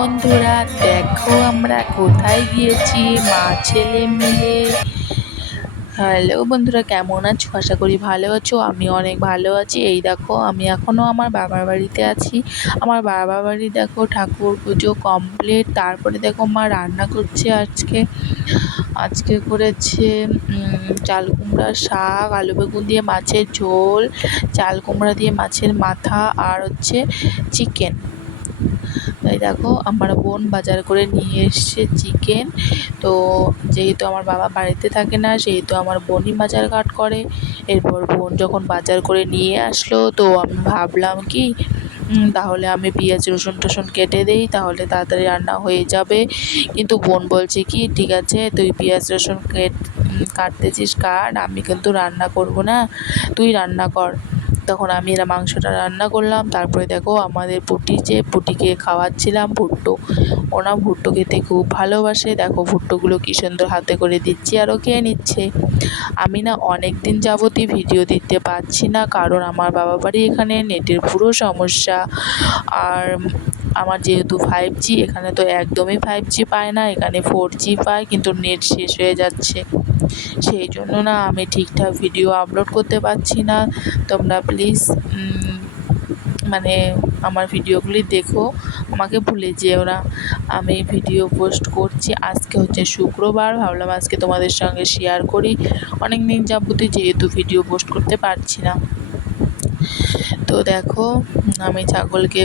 বন্ধুরা, দেখো আমরা কোথায় গিয়েছি মা ছেলে মিলে। হ্যালো বন্ধুরা, কেমন আছো? আশা করি ভালো আছো। আমি অনেক ভালো আছি। এই দেখো, আমি এখনও আমার বাবার বাড়িতে আছি। আমার বাবার বাড়ি দেখো, ঠাকুর পুজো কমপ্লিট। তারপরে দেখো মা রান্না করছে। আজকে করেছে চাল কুমড়ার শাক, আলু বেগুন দিয়ে মাছের ঝোল, চাল কুমড়া দিয়ে মাছের মাথা, আর হচ্ছে চিকেন। তাই দেখো, আমার বোন বাজার করে নিয়ে এসছে চিকেন। তো যেহেতু আমার বাবা বাড়িতে থাকে না, সেহেতু আমার বোনই বাজার ঘাট করে। এরপর বোন যখন বাজার করে নিয়ে আসলো, তো আমি ভাবলাম কি তাহলে আমি পেঁয়াজ রসুন টসুন কেটে দিই, তাহলে তাড়াতাড়ি রান্না হয়ে যাবে। কিন্তু বোন বলছে কি, ঠিক আছে তুই পেঁয়াজ রসুন কাটতেছিস কাট, আমি কিন্তু রান্না করব না, তুই রান্না কর। তখন আমি মাংসটা রান্না করলাম। তারপরে দেখো, আমাদের পুটিকে খাওয়াচ্ছিলাম ভুট্টো। ওরা ভুট্টো খেতে খুব ভালোবাসে। দেখো ভুট্টোগুলো কী সুন্দর হাতে করে দিচ্ছি, আরও খেয়ে নিচ্ছে। আমি না অনেক দিন যাবতই ভিডিও দিতে পারছি না, কারণ আমার বাবা বাড়ি এখানে নেটের পুরো সমস্যা। আর আমার যেহেতু 5G, এখানে তো একদমই 5G পায় না, এখানে 4G পায়, কিন্তু নেট শেষ হয়ে যাচ্ছে। সেই জন্য না আমি ঠিকঠাক ভিডিও আপলোড করতে পারছি না। তোমরা প্লিজ মানে আমার ভিডিওগুলি দেখো, আমাকে ভুলে যেও না। আমি ভিডিও পোস্ট করছি। আজকে হচ্ছে শুক্রবার, ভাবলাম আজকে তোমাদের সঙ্গে শেয়ার করি। অনেক দিন যাবতই যেহেতু ভিডিও পোস্ট করতে পারছি না। তো দেখো, আমি ছাগলকে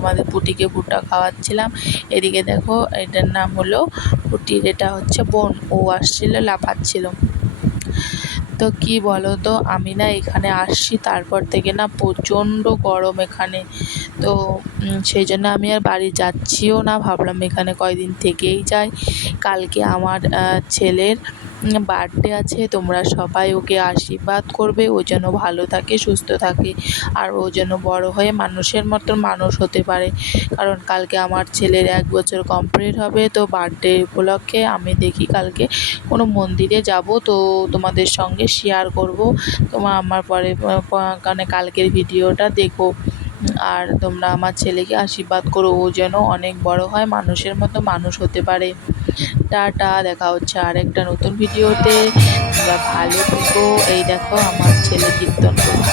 আমাদের পুটিকে ভুট্টা খাওয়াচ্ছিলাম। এদিকে দেখো, এটার নাম হলো পুটির, এটা হচ্ছে বোন, ও আসছিল লাফাচ্ছিল। তো কি বলো তো, আমি না এখানে আসছি, তারপর থেকে না প্রচণ্ড গরম এখানে। তো সেই জন্য আমি আর বাড়ি যাচ্ছিও না, ভাবলাম এখানে কয়দিন থেকেই যাই। কালকে আমার ছেলের বার্থডে আছে, তোমরা সবাই ওকে আশীর্বাদ করবে, ও যেন ভালো থাকে, সুস্থ থাকে, আর ও যেন বড় হয়ে মানুষের মতন মানুষ হতে পারে। কারণ কালকে আমার ছেলের 1 বছর কমপ্লিট হবে। তো বার্থডে উপলক্ষে আমি দেখি কালকে কোনো মন্দিরে যাব, তো তোমাদের সঙ্গে শেয়ার করব। আমার কালকের ভিডিওটা দেখো, আর তোমরা আমার ছেলেকে আশীর্বাদ করো, ও যেন অনেক বড় হয়, মানুষের মতো মানুষ হতে পারে। টাটা, দেখা হচ্ছে আরেকটা নতুন ভিডিওতে। তোমরা ভালো থেকো। এই দেখো, আমার ছেলে কীর্তন করছে।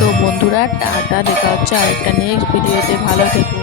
তো বন্ধুরা, টাটা, দেখা হচ্ছে আরেকটা নেক্সট ভিডিওতে। ভালো থেকো।